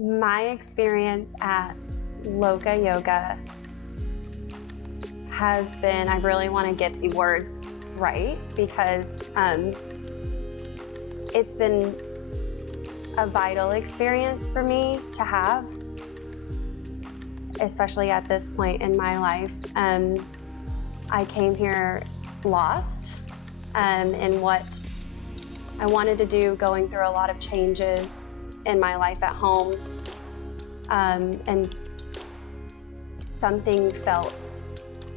My experience at Loka Yoga has been, I really want to get the words right because it's been a vital experience for me to have, especially at this point in my life. I came here lost in what I wanted to do, going through a lot of changes in my life at home, and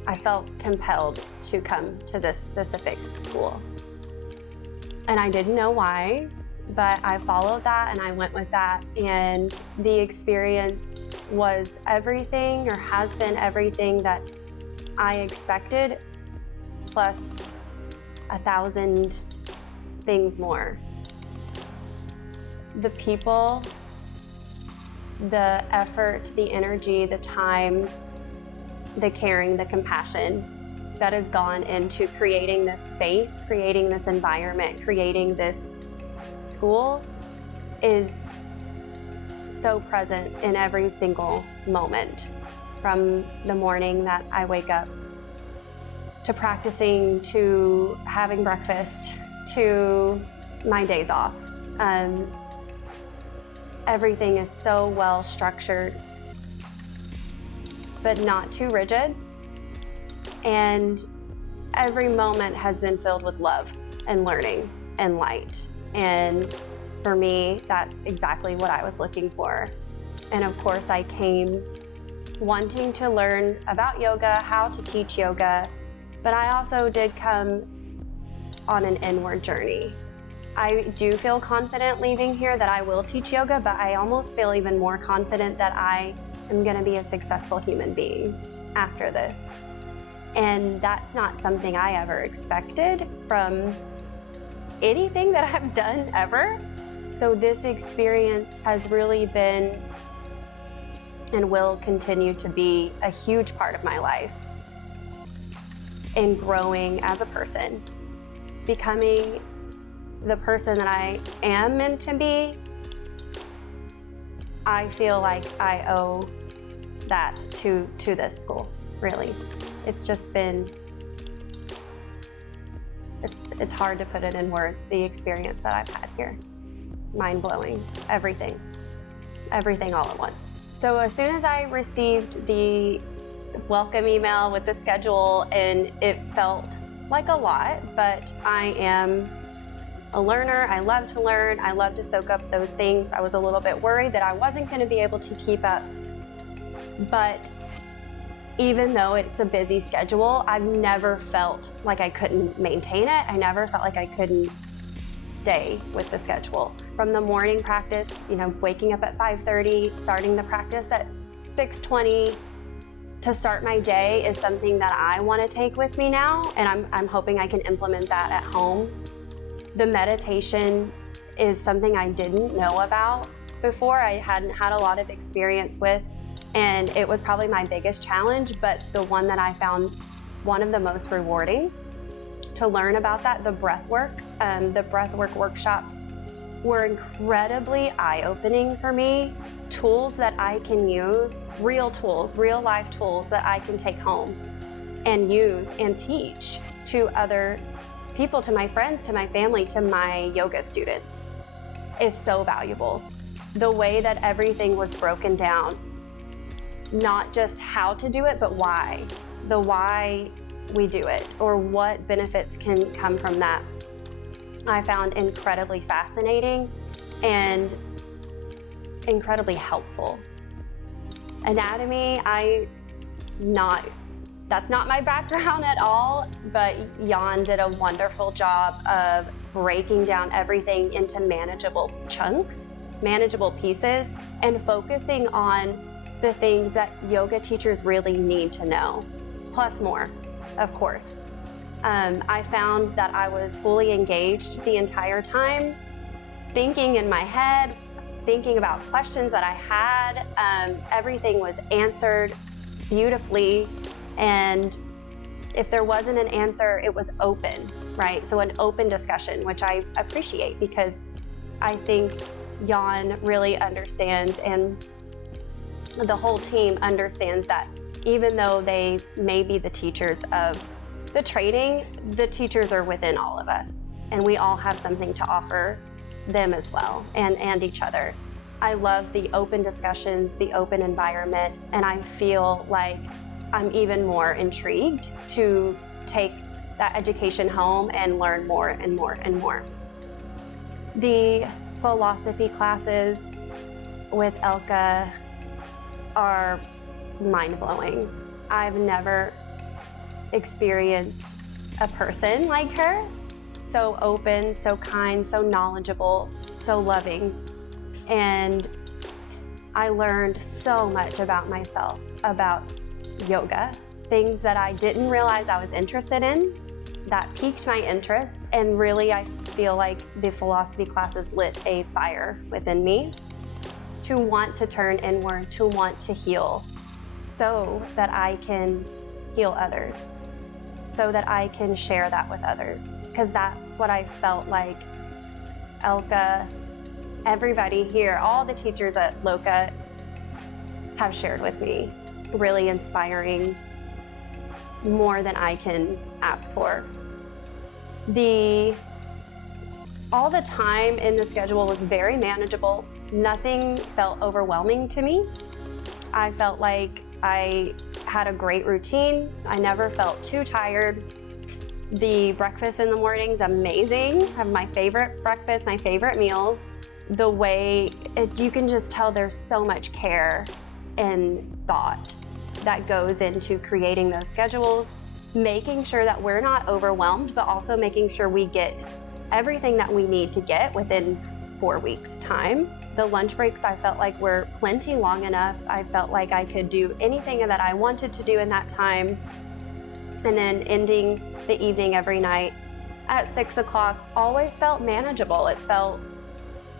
I felt compelled to come to this specific school. And I didn't know why, but I followed that and I went with that. And the experience was everything, or has been everything, that I expected, plus 1,000 things more. The people, the effort, the energy, the time, the caring, the compassion that has gone into creating this space, creating this environment, creating this school is so present in every single moment, from the morning that I wake up to practicing, to having breakfast, to my days off. Everything is so well structured, but not too rigid. And every moment has been filled with love and learning and light. And for me, that's exactly what I was looking for. And of course, I came wanting to learn about yoga, how to teach yoga, but I also did come on an inward journey. I do feel confident leaving here that I will teach yoga, but I almost feel even more confident that I am going to be a successful human being after this. And that's not something I ever expected from anything that I've done ever. So this experience has really been, and will continue to be, a huge part of my life in growing as a person, becoming the person that I am meant to be. I feel like I owe that to this school, really. It's just been, it's hard to put it in words, the experience that I've had here. Mind-blowing, everything all at once. So as soon as I received the welcome email with the schedule, and it felt like a lot, but I am a learner. I love to learn. I love to soak up those things. I was a little bit worried that I wasn't going to be able to keep up, but even though it's a busy schedule, I've never felt like I couldn't maintain it. I never felt like I couldn't stay with the schedule. From the morning practice, waking up at 5:30, starting the practice at 6:20 to start my day is something that I want to take with me now, and I'm hoping I can implement that at home. The meditation is something I didn't know about before. I hadn't had a lot of experience with, and it was probably my biggest challenge, but the one that I found one of the most rewarding to learn about that. The breath work workshops were incredibly eye-opening for me. Tools that I can use, real life tools that I can take home and use and teach to other people, to my friends, to my family, to my yoga students, is so valuable. The way that everything was broken down, not just how to do it, but why. The why we do it, or what benefits can come from that, I found incredibly fascinating and incredibly helpful. Anatomy, that's not my background at all, but Jan did a wonderful job of breaking down everything into manageable chunks, manageable pieces, and focusing on the things that yoga teachers really need to know, plus more, of course. I found that I was fully engaged the entire time, thinking in my head, thinking about questions that I had. Everything was answered beautifully, and if there wasn't an answer, it was open, right? So an open discussion, which I appreciate, because I think Jan really understands, and the whole team understands, that even though they may be the teachers of the training, the teachers are within all of us, and we all have something to offer them as well, and each other. I love the open discussions, the open environment, and I feel like I'm even more intrigued to take that education home and learn more and more and more. The philosophy classes with Elka are mind-blowing. I've never experienced a person like her, so open, so kind, so knowledgeable, so loving. And I learned so much about myself, about yoga, things that I didn't realize I was interested in, that piqued my interest. And really, I feel like the philosophy classes lit a fire within me to want to turn inward, to want to heal, so that I can heal others, so that I can share that with others. Because that's what I felt like Elka, everybody here, all the teachers at Loka have shared with me. Really inspiring, more than I can ask for. All the time in the schedule was very manageable. Nothing felt overwhelming to me. I felt like I had a great routine. I never felt too tired. The breakfast in the morning's amazing. I have my favorite breakfast, my favorite meals. The way, you can just tell there's so much care and thought that goes into creating those schedules, making sure that we're not overwhelmed, but also making sure we get everything that we need to get within 4 weeks' time. The lunch breaks, I felt like, were plenty long enough. I felt like I could do anything that I wanted to do in that time. And then ending the evening every night at 6 o'clock always felt manageable. It felt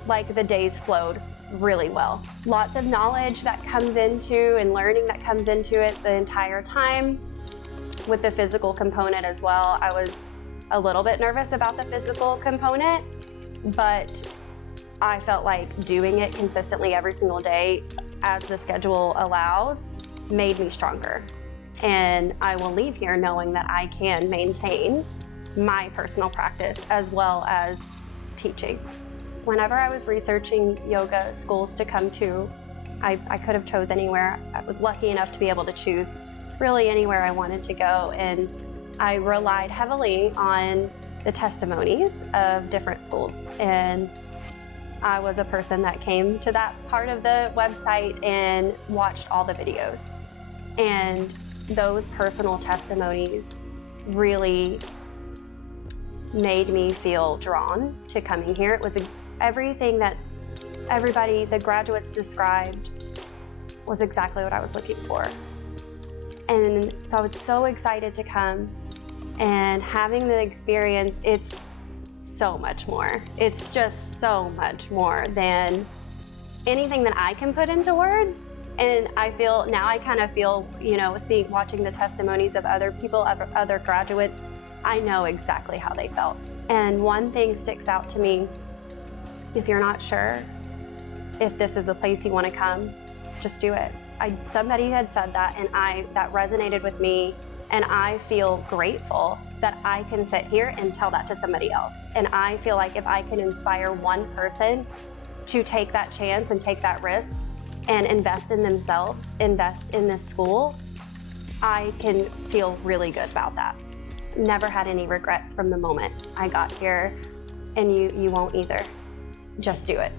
like the days flowed really well. Lots of knowledge that comes into, and learning that comes into it the entire time. With the physical component as well, I was a little bit nervous about the physical component, but I felt like doing it consistently every single day, as the schedule allows, made me stronger. And I will leave here knowing that I can maintain my personal practice as well as teaching. Whenever I was researching yoga schools to come to, I could have chose anywhere. I was lucky enough to be able to choose really anywhere I wanted to go, and I relied heavily on the testimonies of different schools. And I was a person that came to that part of the website and watched all the videos. And those personal testimonies really made me feel drawn to coming here. It was everything that everybody, the graduates, described was exactly what I was looking for. And so I was so excited to come, and having the experience, it's so much more. It's just so much more than anything that I can put into words. And I feel now, I kind of feel, watching the testimonies of other people, other graduates, I know exactly how they felt. And one thing sticks out to me: if you're not sure if this is the place you want to come, just do it. Somebody had said that, and that resonated with me, and I feel grateful that I can sit here and tell that to somebody else. And I feel like if I can inspire one person to take that chance and take that risk and invest in themselves, invest in this school, I can feel really good about that. Never had any regrets from the moment I got here, and you won't either. Just do it.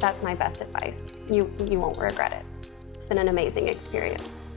That's my best advice. You won't regret it. It's been an amazing experience.